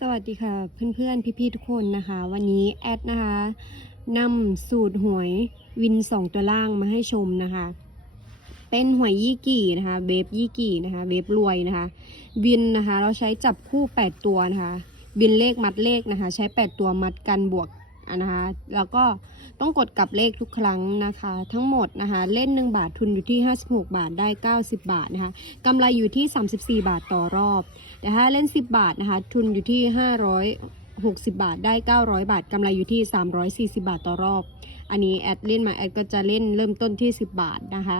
สวัสดีค่ะเพื่อนๆ พี่ๆ ทุกคนนะคะ วันนี้แอดนะคะนำสูตรหวยวินสองตัวล่างมาให้ชมนะคะ เป็นหวยยี่กี่นะคะเบฟยี่กี่นะคะเบฟรวยนะคะวินนะคะ เราใช้จับคู่ 8 ตัวนะคะวินเลขมัดเลขนะคะ ใช้ 8 ตัวมัดกันบวก นะคะแล้วก็ต้องกดกลับเลขทุกครั้งนะคะ ทั้งหมดนะคะ เล่น 1 บาททุนอยู่ที่ 56 บาทได้ 90 บาทนะคะกำไรอยู่ที่ 34 บาทต่อรอบ แต่ถ้าเล่น 10 บาทนะคะทุนอยู่ที่ 560 บาทได้ 900 บาทกำไรอยู่ที่ 340 บาทต่อรอบ อันนี้แอดเล่นมาแอดก็จะเล่นเริ่มต้นที่ 10 บาทนะคะ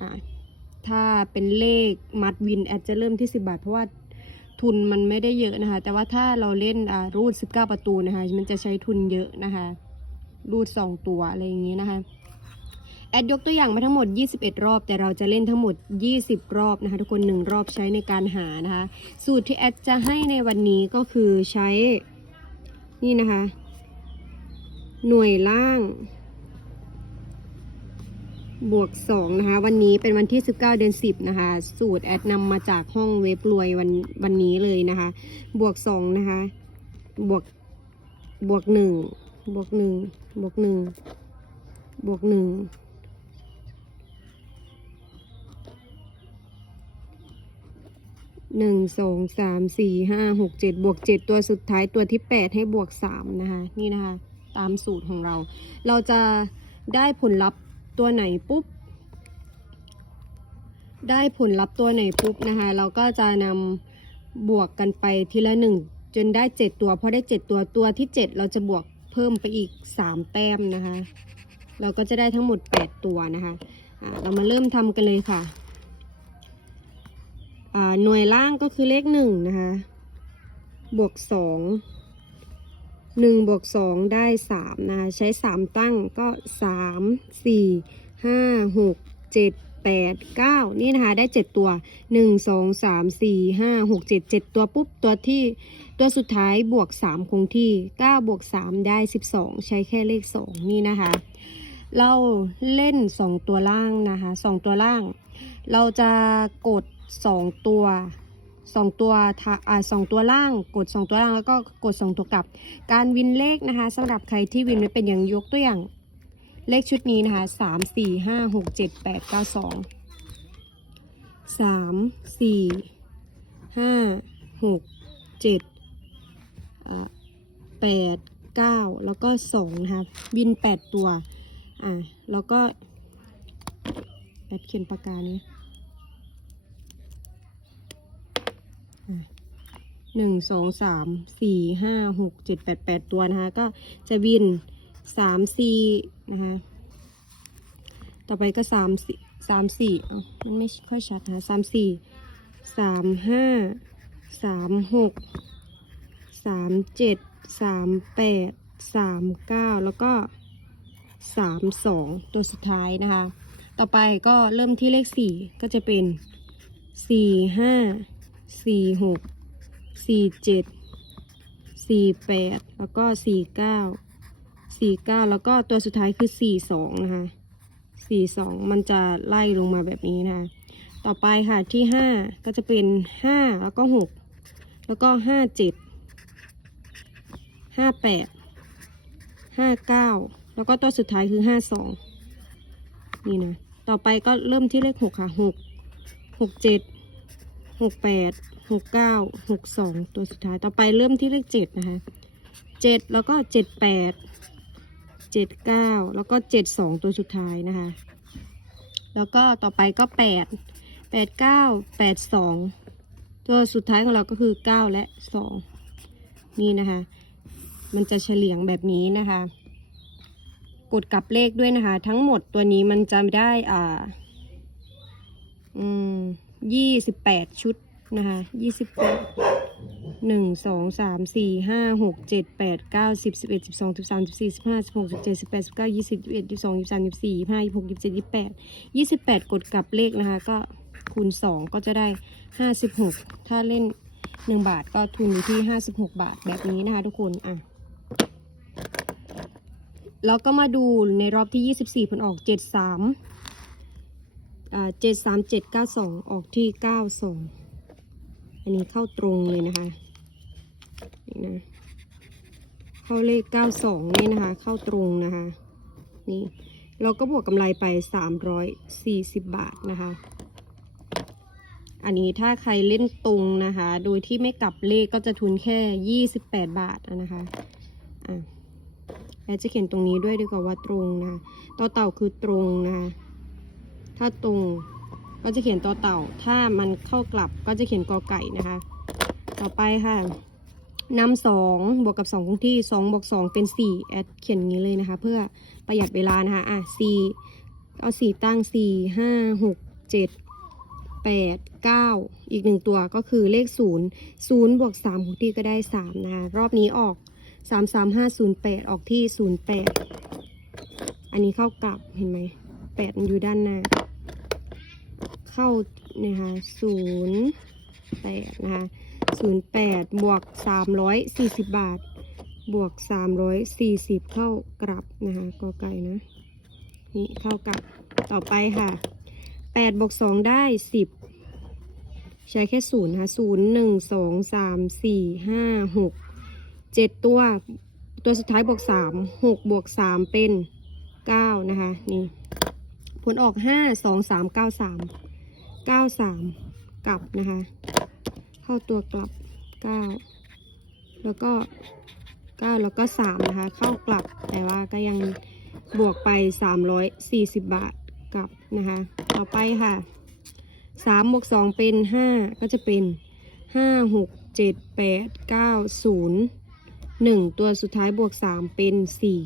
อ่าถ้าเป็นเลขมัดวินแอดจะเริ่มที่ 10 บาท เพราะว่า ทุนมันไม่ได้เยอะนะคะ แต่ว่าถ้าเราเล่นรูด 19 ประตูนะคะ มันจะใช้ทุนเยอะนะคะ รูด 2 ตัวอะไรอย่างนี้นะคะ แอดยกตัวอย่างมาทั้งหมด 21 รอบ แต่เราจะเล่นทั้งหมด 20 รอบนะคะ ทุกคน 1 รอบใช้ในการหานะคะ สูตรที่แอดจะให้ในวันนี้ก็คือใช้ นี่นะคะ หน่วยล่าง บวก2นะคะ วันนี้เป็นวันที่ 19 เดือน 10 นะคะ สูตรแอดนำมาจากห้องเว็บรวยวันวันนี้เลยนะคะ บวก2นะคะ บวก บวก1บวก1บวก1บวก1หนึ่งสองสามสี่ห้าหกเจ็ดบวกเจ็ดตัวสุดท้ายตัวที่แปดให้บวกสามนะคะ นี่นะคะ ตามสูตรของเรา เราจะได้ผลลัพธ์ ตัวไหนปุ๊บ ได้ผลลัพธ์ตัวไหนปุ๊บนะคะ เราก็จะนำบวกกันไปทีละหนึ่งจนได้เจ็ดตัวพอได้เจ็ดตัวตัวที่เจ็ดเราจะบวกเพิ่มไปอีกสามแต้มนะคะ เราก็จะได้ทั้งหมดแปดตัวนะคะอ่าเรามาเริ่มทำกันเลยค่ะหน่วยล่างก็คือเลขหนึ่งนะคะ บวกสอง หนึ่งบวกสองได้สามนะคะใช้สามตั้งก็สามสี่ห้าหกเจ็ดแปดเก้านี่นะคะได้เจ็ดตัวหนึ่งสองสามสี่ห้าหกเจ็ดเจ็ดตัวปุ๊บตัวที่ตัวสุดท้ายบวกสามคงที่เก้าบวกสามได้สิบสองใช้แค่เลขสองนี่นะคะ เราเล่นสองตัวล่างนะคะสองตัวล่าง เราจะกดสองตัว สองตัวทะอ่าสองตัวล่างกดสองตัวล่างแล้วก็กดสองตัวกลับ การวินเลขนะคะสำหรับใครที่วินไม่เป็นอย่างยกตัวอย่างเลขชุดนี้นะคะสามสี่ห้าหกเจ็ดแปดเก้าสองสามสี่ห้าหกเจ็ดแปดเก้าแล้วก็สองนะคะวินแปดตัวอ่าแล้วก็แอดเขียนปากกานี้ หนึ่งสองสามสี่ห้าหกเจ็ดแปดแปดตัวนะคะ ก็จะบินสามสี่นะคะ ต่อไปก็สามสี่สามสี่เอ้ามันไม่ค่อยชัดนะสามสี่สามห้าสามหกสามเจ็ดสามแปดสามเก้าแล้วก็สามสองตัวสุดท้ายนะคะ ต่อไปก็เริ่มที่เลขสี่ก็จะเป็นสี่ห้า สี่หกสี่เจ็ดสี่แปดแล้วก็สี่เก้าสี่เก้าแล้วก็ตัวสุดท้ายคือสี่สองนะคะสี่สองมันจะไล่ลงมาแบบนี้นะคะต่อไปค่ะที่ห้าก็จะเป็นห้าแล้วก็หกแล้วก็ห้าเจ็ดห้าแปดห้าเก้าแล้วก็ตัวสุดท้ายคือห้าสองนี่นะต่อไปก็เริ่มที่เลขหกค่ะหกหกเจ็ด หกแปดหกเก้าหกสองตัวสุดท้ายต่อไปเริ่มที่เลขเจ็ดนะคะเจ็ดแล้วก็เจ็ดแปดเจ็ดเก้าแล้วก็เจ็ดสองตัวสุดท้ายนะคะ แล้วก็ต่อไปก็แปดแปดเก้าแปดสองตัวสุดท้ายของเราก็คือเก้าและสองนี่นะคะ มันจะเฉลียงแบบนี้นะคะ กดกลับเลขด้วยนะคะ ทั้งหมดตัวนี้มันจะได้อ่า อืม ยี่สิบแปดชุดนะคะยี่สิบแปดหนึ่งสองสามสี่ห้าหกเจ็ดแปดเก้าสิบสิบเอ็ดสิบสองสิบสามสิบสี่สิบห้าสิบหกสิบเจ็ดสิบแปดสิบเก้ายี่สิบยี่สิบเอ็ดยี่สิบสองยี่สิบสามยี่สิบสี่ยี่สิบห้ายี่สิบหกยี่สิบเจ็ดยี่สิบแปดยี่สิบแปดกดกลับเลขนะคะ ก็คูณสองก็จะได้ห้าสิบหกถ้าเล่นหนึ่งบาทก็ทุนอยู่ที่ห้าสิบหกบาทแบบนี้นะคะทุกคนอะแล้วก็มาดูในรอบที่ยี่สิบสี่ผลออกเจ็ดสาม เจ็ดสามเจ็ดเก้าสองออกที่เก้าสองอันนี้เข้าตรงเลยนะคะนี่นะเข้าเลขเก้าสองนี่นะคะ เข้าตรงนะคะ นี่เราก็บวกกำไรไปสามร้อยสี่สิบบาทนะคะ อันนี้ถ้าใครเล่นตรงนะคะ โดยที่ไม่กลับเลขก็จะทุนแค่ยี่สิบแปดบาทนะคะอะแล้วจะเขียนตรงนี้ด้วยดีกว่าว่าตรงนะคะต่อเต่าคือตรงนะคะ ถ้าตรงก็จะเขียนต่อเต่า ถ้ามันเข้ากลับก็จะเขียนกอไก่นะคะ ต่อไปค่ะนำสองบวกกับสองคงที่สองบวกสองเป็นสี่แอดเขียนงี้เลยนะคะ เพื่อประหยัดเวลานะคะ อะสี่เอาสี่ตั้งสี่ห้าหกเจ็ดแปดเก้าอีกหนึ่งตัวก็คือเลขศูนย์ศูนย์บวกสามคงที่ก็ได้สามนะคะ รอบนี้ออกสามสามห้าศูนย์แปดออกที่ศูนย์แปดอันนี้เข้ากลับเห็นไหมแปดมันอยู่ด้านหน้า เข้าเนี่ยค่ะศูนย์แปดนะคะศูนย์แปดบวกสามร้อยสี่สิบบาท บวกสามร้อยสี่สิบเข้ากลับนะคะกอไก่นะนี่เข้ากับต่อไปค่ะแปดบวกสองได้สิบใช้แค่ศูนย์นะคะศูนย์หนึ่งสองสามสี่ห้าหกเจ็ดตัวตัวสุดท้ายบวกสามหกบวกสามเป็นเก้านะคะ นี่ ผลออกห้าสองสามเก้าสาม เก้าสามกลับนะคะ เข้าตัวกลับเก้าแล้วก็เก้าแล้วก็สามนะคะ เข้ากลับ แต่ว่าก็ยังบวกไปสามร้อยสี่สิบบาทกลับนะคะ ต่อไปค่ะสามบวกสองเป็นห้าก็จะเป็นห้าหกเจ็ดแปดเก้าศูนย์หนึ่งตัวสุดท้ายบวกสามเป็นสี่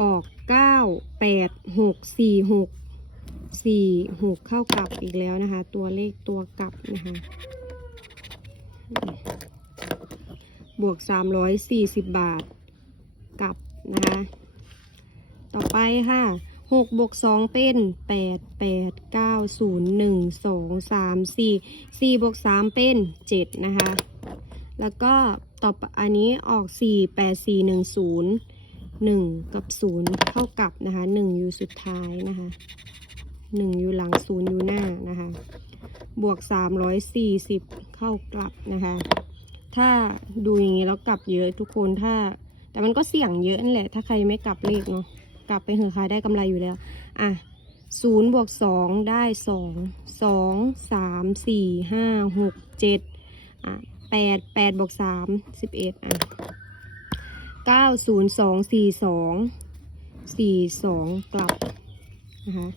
ออกเก้าแปดหก สี่หกเข้ากับอีกแล้วนะคะ ตัวเลขตัวกับนะคะ บวกสามร้อยสี่สิบบาทกับนะคะ ต่อไปค่ะหกบวกสองเป็นแปดแปดเก้าศูนย์หนึ่งสองสามสี่สี่บวกสามเป็นเจ็ดนะคะ แล้วก็ต่ออันนี้ออกสี่แปดสี่หนึ่งศูนย์หนึ่งกับศูนย์เท่ากับนะคะหนึ่งอยู่สุดท้ายนะคะ 1อยู่หลัง0อยู่หน้านะคะ บวก340เข้ากลับนะคะ ถ้าดูอย่างนี้แล้วกลับเยอะทุกคนถ้า แต่มันก็เสี่ยงเยอะนั่นแหละ ถ้าใครไม่กลับเลขเนาะกลับไปเถอะค่ะได้กำไรอยู่แล้ว อะศูนย์บวกสองได้สองสองสามสี่ห้าหกเจ็ดอะแปดแปดบวกสามสิบเอ็ดอะเก้าศูนย์สองสี่สองสี่สองกลับนะคะ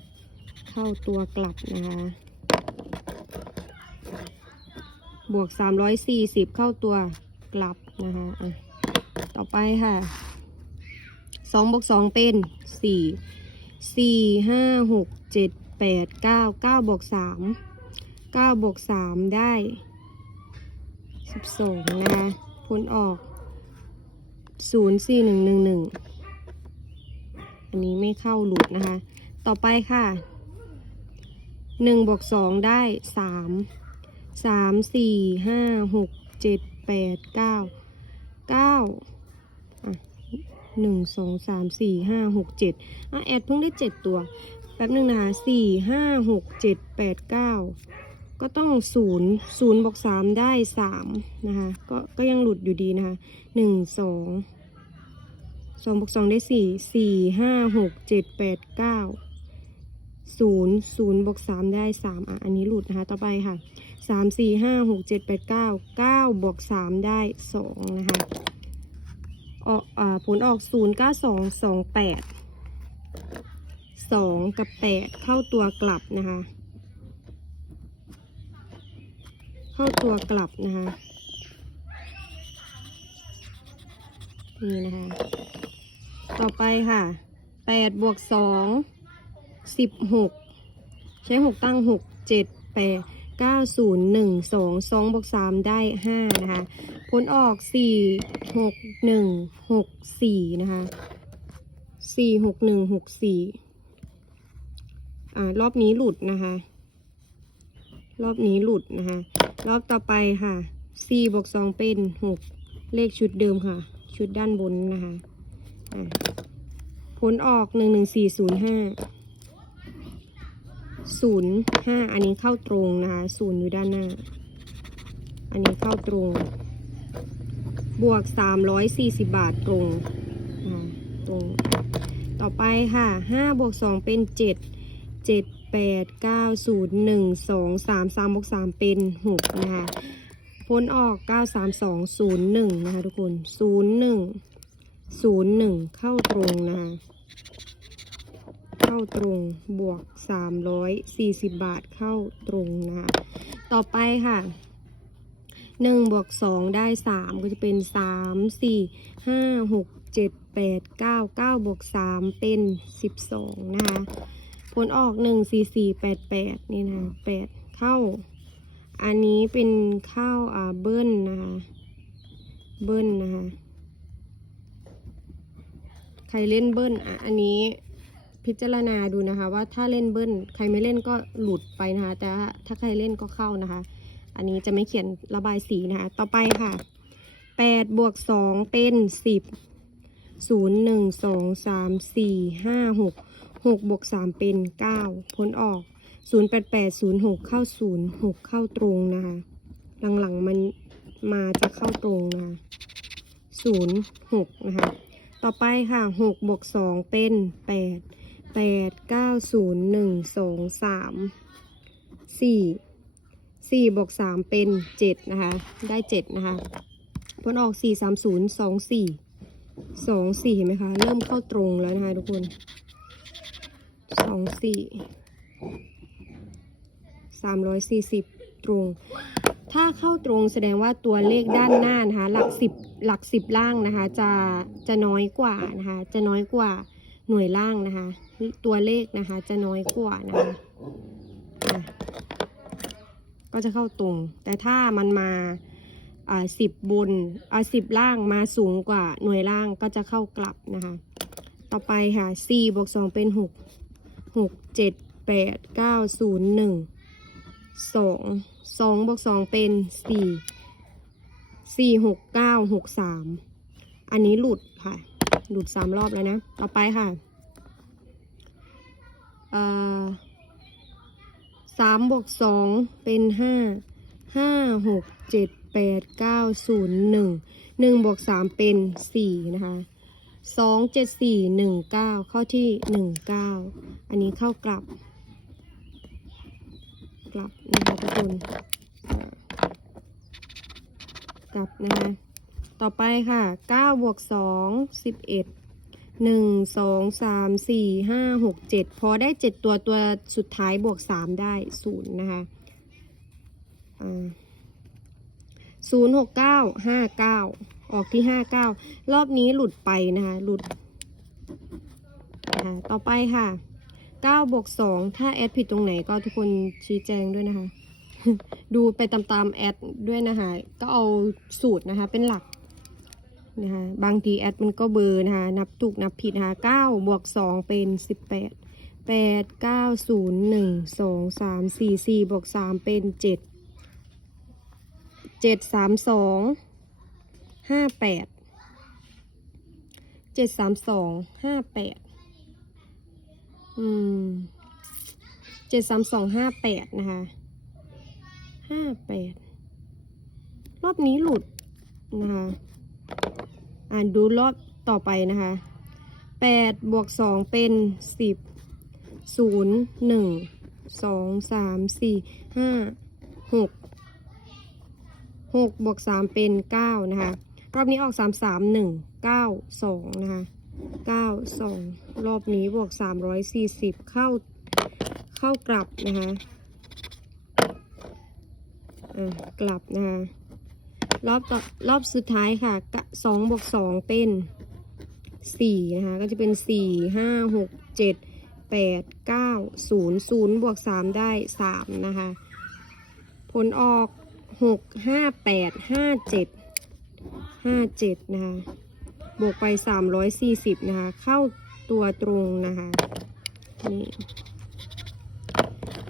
เข้าตัวกลับนะคะ บวก 340 เข้าตัวกลับนะคะอะต่อไปค่ะ2บวก2เป็น 4 4 5 6 7 8 9 9บวก3 9บวก3ได้ 12 นะคะผลออก 0 4 1 1 1 อันนี้ไม่เข้าหลุดนะคะ ต่อไปค่ะ 1บวก2ได้3สามสี่ห้าหกเจ็ดแปดเก้าเก้าอะหนึ่งสองสามสี่ห้าหกเจ็ดอะแอดเพิ่งได้เจ็ดตัวแป๊บหนึ่งนะคะสี่ห้าหกเจ็ดแปดเก้าก็ต้องศูนย์ศูนย์บวกสามได้สามนะคะก็ก็ยังหลุดอยู่ดีนะคะหนึ่งสองสองบวกสองได้สี่สี่ห้าหกเจ็ดแปดเก้า ศูนย์ศูนย์บวกสามได้สามอะอันนี้หลุดนะคะ ต่อไปค่ะสามสี่ห้าหกเจ็ดแปดเก้าเก้าบวกสามได้สองนะคะออกอ่าผลออกศูนย์เก้าสองสองแปดสองกับแปดเข้าตัวกลับนะคะ เข้าตัวกลับนะคะนี่นะคะ ต่อไปค่ะแปดบวกสอง สิบหกใช้หกตั้งหกเจ็ดแปดเก้าศูนย์หนึ่งสองสองบวกสามได้ห้านะคะ ผลออกสี่หกหนึ่งหกสี่นะคะสี่หกหนึ่งหกสี่อ่ารอบนี้หลุดนะคะ รอบนี้หลุดนะคะ รอบต่อไปค่ะสี่บวกสองเป็นหกเลขชุดเดิมค่ะ ชุดด้านบนนะคะผลออกหนึ่งหนึ่งสี่ศูนย์ห้า ศูนย์ห้าอันนี้เข้าตรงนะคะศูนย์อยู่ด้านหน้า อันนี้เข้าตรง บวกสามร้อยสี่สิบบาทตรงตรง ต่อไปค่ะห้าบวกสองเป็นเจ็ดเจ็ดแปดเก้าศูนย์หนึ่งสองสามสามบวกสามเป็นหกนะคะพ้นออกเก้าสามสองศูนย์หนึ่งนะคะทุกคนศูนย์หนึ่งศูนย์หนึ่งเข้าตรงนะคะ เข้าตรงบวก 340 บาทเข้าตรงนะคะต่อไปค่ะ1บวก2ได้ 3 ก็จะเป็น 3 4 5 6 7 8 9 9บวก3เป็น 12 นะคะ ผลออก 1 4 4 8 8 นี่นะ8 เข้า อันนี้เป็นเข้าอ่าเบิ้ลนะคะเบิ้ลนะคะ ใครเล่นเบิ้ลอะ อันนี้ พิจารณาดูนะคะ ว่าถ้าเล่นเบิ้ลใครไม่เล่นก็หลุดไปนะคะ แต่ถ้าใครเล่นก็เข้านะคะ อันนี้จะไม่เขียนระบายสีนะคะ ต่อไปค่ะแปดบวกสองเป็นสิบศูนย์หนึ่งสองสามสี่ห้าหกหกบวกสามเป็นเก้าพ้นออกศูนย์แปดแปดศูนย์หกเข้าศูนย์หกเข้าตรงนะคะ หลังๆมันมาจะเข้าตรงนะคะศูนย์หกนะคะ ต่อไปค่ะหกบวกสองเป็นแปด แปดเก้าศูนย์หนึ่งสองสามสี่สี่บวกสามเป็นเจ็ดนะคะ ได้เจ็ดนะคะผลออกสี่สามศูนย์สองสี่สองสี่เห็นไหมคะ เริ่มเข้าตรงแล้วนะคะทุกคนสองสี่สามร้อยสี่สิบตรง ถ้าเข้าตรงแสดงว่าตัวเลขด้านหน้านะคะ หลักสิบหลักสิบล่างนะคะ จะจะน้อยกว่านะคะ จะน้อยกว่า หน่วยล่างนะคะ ตัวเลขนะคะ จะน้อยกว่านะคะะก็จะเข้าตรง แต่ถ้ามันมาอ่าสิบบนอ่าสิบล่างมาสูงกว่าหน่วยล่างก็จะเข้ากลับนะคะ ต่อไปค่ะสี่บวกสองเป็นหกหกเจ็ดแปดเก้าศูนย์หนึ่งสองสองบวกสองเป็นสี่สี่หกเก้าหกสามอันนี้หลุดค่ะ หลุดสามรอบแล้วนะ ต่อไปค่ะเออสามบวกสองเป็นห้าห้าหกเจ็ดแปดเก้าศูนย์หนึ่งหนึ่งบวกสามเป็นสี่นะคะสองเจ็ดสี่หนึ่งเก้าเข้าที่หนึ่งเก้าอันนี้เข้ากลับ กลับนะคะทุกคนกลับนะคะ ต่อไปค่ะ9บวก2 11 1 2 3 4 5 6 7 พอได้ 7 ตัวตัวสุดท้ายบวก 3 ได้ 0 นะคะอ่า0 6 9 5 9ออกที่5 9รอบนี้หลุดไปนะคะ หลุดนะคะต่อไปค่ะ9บวก2ถ้าแอดผิดตรงไหนก็ทุกคนชี้แจงด้วยนะคะ ดูไปตามๆแอดด้วยนะคะ ก็เอาสูตรนะคะ เป็นหลัก นะคะบางทีแอดมันก็เบอร์นะคะนับถูกนับผิดนะคะ9บวก2เป็น18 8 9 0 1 2 3 4 4บวก3เป็น7 7 3 2 5 8 7 3 2 5 8อืมเจ็ดสามสองห้าแปดนะคะห้าแปดรอบนี้หลุดนะคะ อ่านดูรอบต่อไปนะคะแปดบวกสองเป็นสิบศูนย์หนึ่งสองสามสี่ห้าหกหกบวกสามเป็นเก้านะคะรอบนี้ออกสามสามหนึ่งเก้าสองนะคะเก้าสองรอบนี้บวกสามร้อยสี่สิบเข้าเข้ากลับนะคะอ่ากลับนะคะ รอบต่อรอบสุดท้ายค่ะสองบวกสองเป็นสี่นะคะ ก็จะเป็นสี่ห้าหกเจ็ดแปดเก้าศูนย์ศูนย์บวกสามได้สามนะคะ ผลออกหกห้าแปดห้าเจ็ดห้าเจ็ดนะคะ บวกไป340นะคะ เข้าตัวตรงนะคะ นี่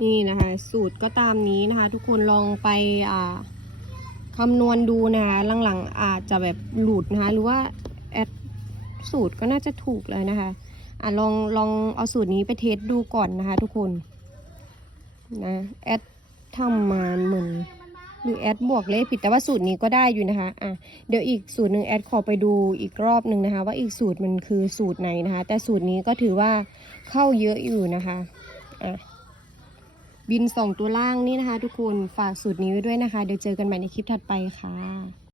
นี่นะคะ สูตรก็ตามนี้นะคะ ทุกคนลองไปอ่า คำนวณดูนะคะหลังๆ อาจจะแบบหลุดนะคะ หรือว่าแอดสูตรก็น่าจะถูกเลยนะคะอะลองลองเอาสูตรนี้ไปเทสดูก่อนนะคะทุกคนนะแอดทำมาเหมือนหรือแอดบวกเลขผิดแต่ว่าสูตรนี้ก็ได้อยู่นะคะอะเดี๋ยวอีกสูตรหนึ่งแอดขอไปดูอีกรอบหนึ่งนะคะ ว่าอีกสูตรมันคือสูตรไหนนะคะ แต่สูตรนี้ก็ถือว่าเข้าเยอะอยู่นะคะอะ บินสองตัวล่างนี่นะคะ ทุกคนฝากสูตรนี้ไว้ด้วยนะคะ เดี๋ยวเจอกันใหม่ในคลิปถัดไปค่ะ